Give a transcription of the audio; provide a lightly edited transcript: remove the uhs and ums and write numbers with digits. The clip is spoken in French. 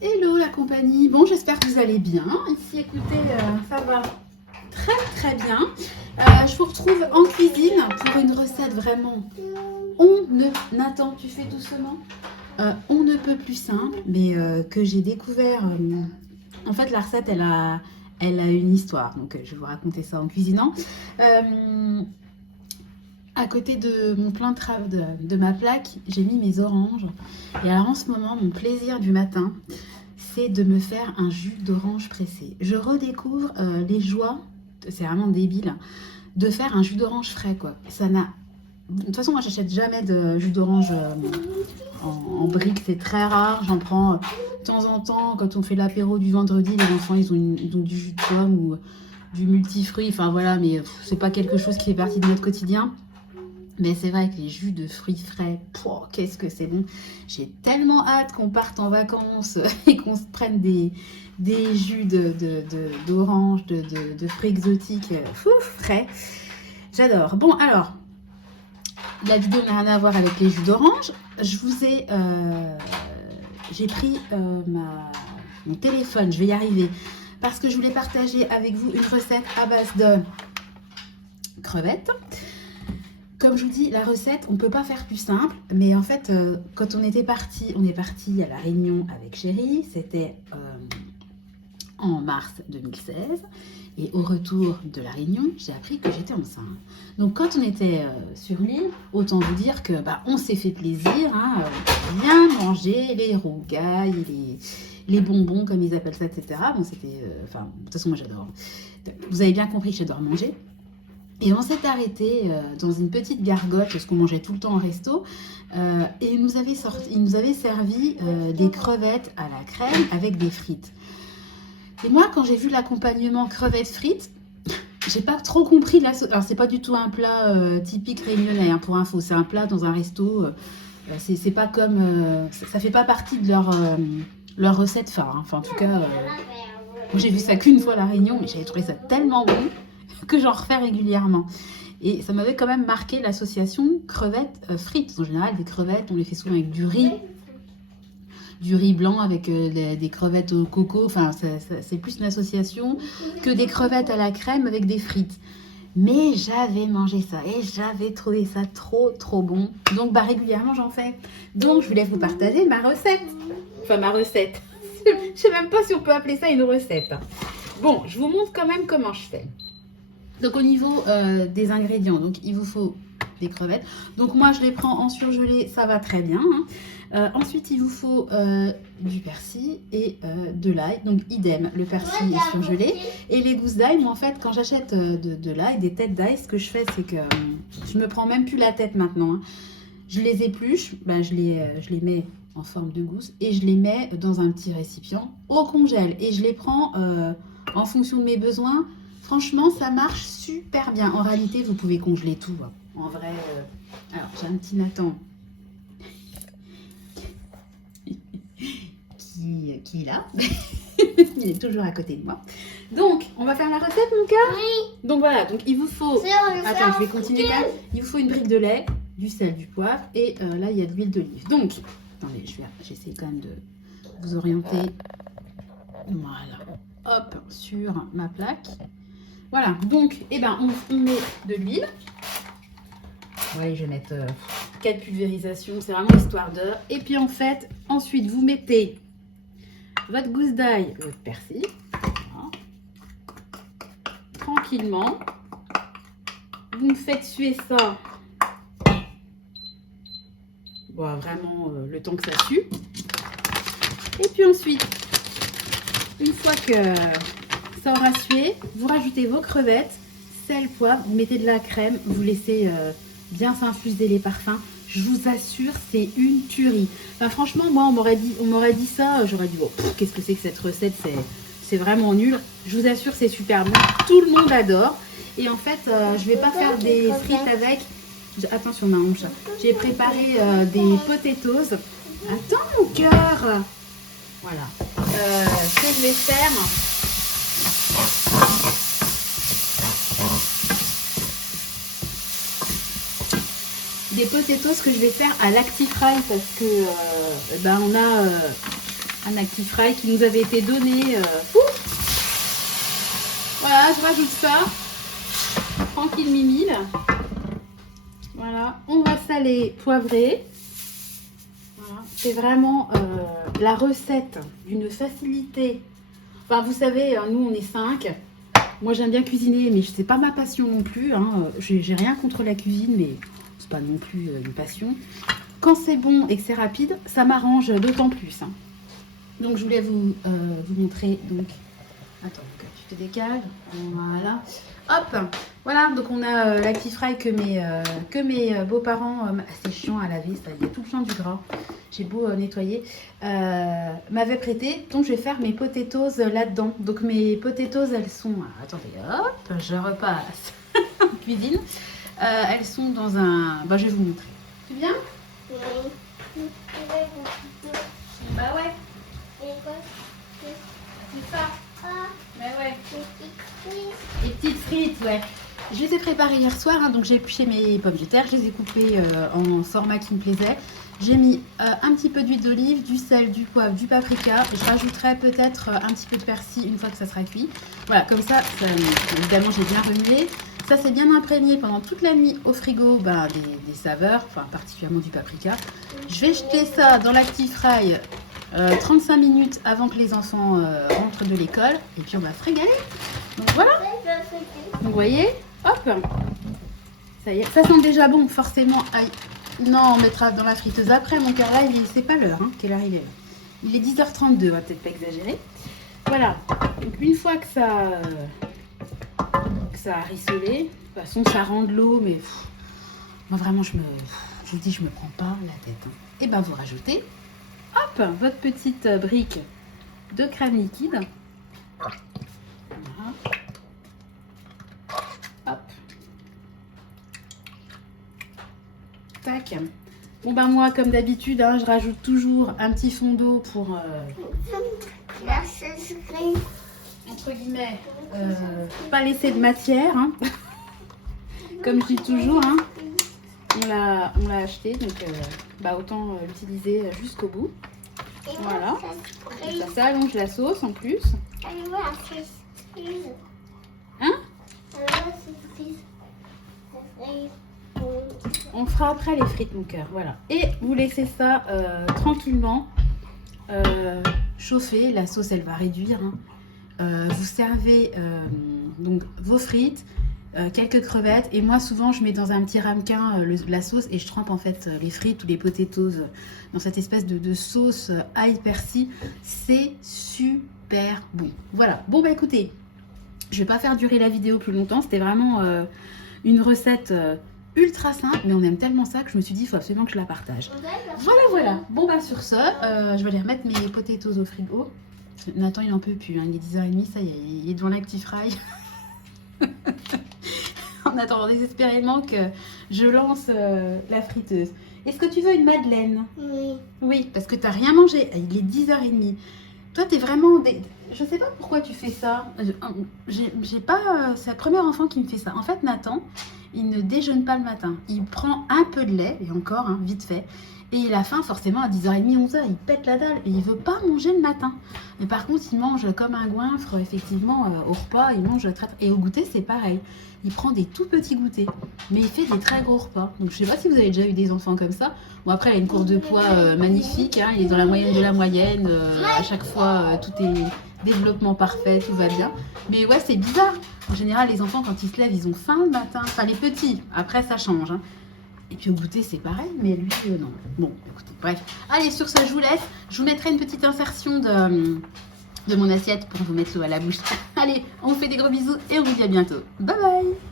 Hello la compagnie, bon j'espère que vous allez bien. Ici écoutez, ça va très très bien. Je vous retrouve en cuisine pour une recette vraiment Nathan, tu fais doucement. On ne peut plus simple, mais que j'ai découvert. En fait la recette elle a une histoire, donc je vais vous raconter ça en cuisinant. À côté de mon plan de ma plaque, j'ai mis mes oranges. Et alors en ce moment, mon plaisir du matin, c'est de me faire un jus d'orange pressé. Je redécouvre les joies, c'est vraiment débile, de faire un jus d'orange frais, quoi. Ça n'a... De toute façon, moi, j'achète jamais de jus d'orange en briques, c'est très rare. J'en prends de temps en temps quand on fait l'apéro du vendredi. Les enfants, ils ont du jus de pomme ou du multifruit. Enfin voilà, mais c'est pas quelque chose qui fait partie de notre quotidien. Mais c'est vrai que les jus de fruits frais, qu'est-ce que c'est bon. J'ai tellement hâte qu'on parte en vacances et qu'on se prenne des jus d'orange, de fruits exotiques frais. J'adore. Bon, alors, la vidéo n'a rien à voir avec les jus d'orange. J'ai pris mon téléphone, je vais y arriver, parce que je voulais partager avec vous une recette à base de crevettes. Comme je vous dis, la recette, on ne peut pas faire plus simple, mais en fait, quand on est parti à La Réunion avec Chéri, c'était en mars 2016, et au retour de La Réunion, j'ai appris que j'étais enceinte. Donc quand on était sur l'île, autant vous dire que on s'est fait plaisir, hein, bien manger, les rougailles, les bonbons comme ils appellent ça, etc. Bon, c'était, de toute façon moi j'adore. Vous avez bien compris que j'adore manger. Et on s'est arrêté dans une petite gargote, parce qu'on mangeait tout le temps en resto, et il nous avait servi des crevettes à la crème avec des frites. Et moi, quand j'ai vu l'accompagnement crevettes frites, j'ai pas trop compris alors c'est pas du tout un plat typique réunionnais, hein, pour info, c'est un plat dans un resto. C'est pas comme, ça fait pas partie de leur recette phare. Hein. Enfin en tout cas, j'ai vu ça qu'une fois à La Réunion, mais j'avais trouvé ça tellement bon que j'en refais régulièrement. Et ça m'avait quand même marqué l'association crevettes frites. En général, des crevettes, on les fait souvent avec du riz blanc avec des crevettes au coco. Enfin, c'est plus une association que des crevettes à la crème avec des frites. Mais j'avais mangé ça et j'avais trouvé ça trop trop bon. Donc régulièrement j'en fais. Donc je voulais vous partager ma recette. Enfin ma recette. Je sais même pas si on peut appeler ça une recette. Bon, je vous montre quand même comment je fais. Donc au niveau des ingrédients, donc il vous faut des crevettes. Donc moi je les prends en surgelé, ça va très bien. Hein. Ensuite il vous faut du persil et de l'ail. Donc idem, le persil est surgelé. Et les gousses d'ail, moi en fait quand j'achète de l'ail, des têtes d'ail, ce que je fais c'est que je me prends même plus la tête maintenant. Hein. Je les épluche, je les mets en forme de gousse et je les mets dans un petit récipient au congèle. Et je les prends en fonction de mes besoins. Franchement, ça marche super bien. En réalité, vous pouvez congeler tout. Hein. En vrai, alors j'ai un petit Nathan qui est là. Il est toujours à côté de moi. Donc, on va faire la recette, mon cœur. Oui. Donc voilà, donc il vous faut... Attends, je vais continuer quand même. Il vous faut une brique de lait, du sel, du poivre et là, il y a de l'huile d'olive. Donc, attendez, j'essaie quand même de vous orienter. Voilà. Hop, sur ma plaque. Voilà, donc, on met de l'huile. Oui, je vais mettre 4 pulvérisations, c'est vraiment histoire d'heure. Et puis en fait, ensuite, vous mettez votre gousse d'ail, votre persil. Voilà. Tranquillement. Vous me faites suer ça. Bon, vraiment, le temps que ça sue. Et puis ensuite, une fois que ça aura sué, vous rajoutez vos crevettes, sel, poivre, vous mettez de la crème, vous laissez bien s'infuser les parfums. Je vous assure, c'est une tuerie. Enfin, franchement, moi, on m'aurait dit ça, j'aurais dit, oh, qu'est-ce que c'est que cette recette, c'est vraiment nul. Je vous assure, c'est super bon. Tout le monde adore. Et en fait, je vais pas faire des frites avec... Attention, ma hanche. J'ai préparé des potatoes. Attends, mon cœur. Voilà. Ce que je vais faire... des potatoes que je vais faire à l'Actifry parce que on a un Actifry qui nous avait été donné. Voilà, je rajoute ça. Tranquille mimile. Voilà, on va saler, poivrer. Voilà. C'est vraiment la recette d'une facilité. Enfin, vous savez, nous on est 5. Moi j'aime bien cuisiner, mais c'est pas ma passion non plus. Hein. J'ai rien contre la cuisine, mais c'est pas non plus une passion. Quand c'est bon et que c'est rapide, ça m'arrange d'autant plus. Hein. Donc je voulais vous montrer. Donc, attends, tu te décales. Voilà. Hop, voilà. Donc on a l'Actifry que mes beaux-parents, c'est chiant à laver, ça. Il y a tout le temps du gras. J'ai beau nettoyer. M'avaient prêté. Donc je vais faire mes potatoes là-dedans. Donc mes potatoes, elles sont. Attendez, hop, je repasse en cuisine. Elles sont dans un. Bah, je vais vous montrer. Tu viens? Oui. Bah ouais. C'est ça. Bah ouais. Les petites frites, ouais. Je les ai préparées hier soir, hein, donc j'ai épluché mes pommes de terre, je les ai coupées en format qui me plaisait. J'ai mis un petit peu d'huile d'olive, du sel, du poivre, du paprika. Je rajouterai peut-être un petit peu de persil une fois que ça sera cuit. Voilà, comme ça évidemment j'ai bien remué. Ça c'est bien imprégné pendant toute la nuit au frigo des saveurs, enfin particulièrement du paprika. Je vais jeter ça dans l'Actifry 35 minutes avant que les enfants rentrent de l'école. Et puis on va se régaler. Donc voilà. Donc, vous voyez, hop. Ça y est, ça sent déjà bon forcément. Aïe. Non, on mettra dans la friteuse après. Mon cœur là, c'est pas l'heure quelle heure il est là. Il est 10h32, on va peut-être pas exagérer. Voilà. Donc une fois que ça a rissolé, de toute façon ça rend de l'eau, mais moi vraiment je vous dis, je me prends pas la tête. Et ben vous rajoutez, hop, votre petite brique de crème liquide. Voilà. Hop. Tac. Bon ben moi comme d'habitude, je rajoute toujours un petit fond d'eau pour entre guillemets pas laisser de matière. Comme je dis toujours, on l'a acheté, donc autant l'utiliser jusqu'au bout. Voilà. Ça allonge la sauce en plus. Hein? On fera après les frites, mon cœur. Voilà. Et vous laissez ça tranquillement chauffer. La sauce, elle va réduire. Vous servez donc vos frites, quelques crevettes. Et moi, souvent, je mets dans un petit ramequin la sauce et je trempe en fait les frites ou les potatoes dans cette espèce de sauce ail persil. C'est super bon. Voilà. Bon, bah écoutez, je vais pas faire durer la vidéo plus longtemps. C'était vraiment une recette ultra simple, mais on aime tellement ça que je me suis dit, il faut absolument que je la partage. Voilà. Bon, bah sur ce, je vais aller remettre mes potatoes au frigo. Nathan, il n'en peut plus. Il est 10h30, ça y est, il est devant l'Actifry. En attendant désespérément que je lance la friteuse. Est-ce que tu veux une madeleine? Oui. Oui, parce que tu n'as rien mangé. Il est 10h30. Toi, tu es vraiment... Je sais pas pourquoi tu fais ça. J'ai pas... C'est le premier enfant qui me fait ça. En fait, Nathan, il ne déjeune pas le matin. Il prend un peu de lait, et encore, vite fait. Et il a faim forcément à 10h30, 11h. Il pète la dalle et il veut pas manger le matin. Mais par contre, il mange comme un goinfre, effectivement, au repas. Il mange très... Et au goûter, c'est pareil. Il prend des tout petits goûters. Mais il fait des très gros repas. Donc, je sais pas si vous avez déjà eu des enfants comme ça. Bon, après, il a une courbe de poids magnifique. Il est dans la moyenne de la moyenne. À chaque fois, tout est développement parfait, tout va bien. Mais ouais, c'est bizarre. En général, les enfants, quand ils se lèvent, ils ont faim le matin. Enfin, les petits. Après, ça change. Et puis au goûter, c'est pareil, mais lui, non. Bon, écoutez, bref. Allez, sur ce, je vous laisse. Je vous mettrai une petite insertion de mon assiette pour vous mettre l'eau à la bouche. Allez, on vous fait des gros bisous et on vous dit à bientôt. Bye bye!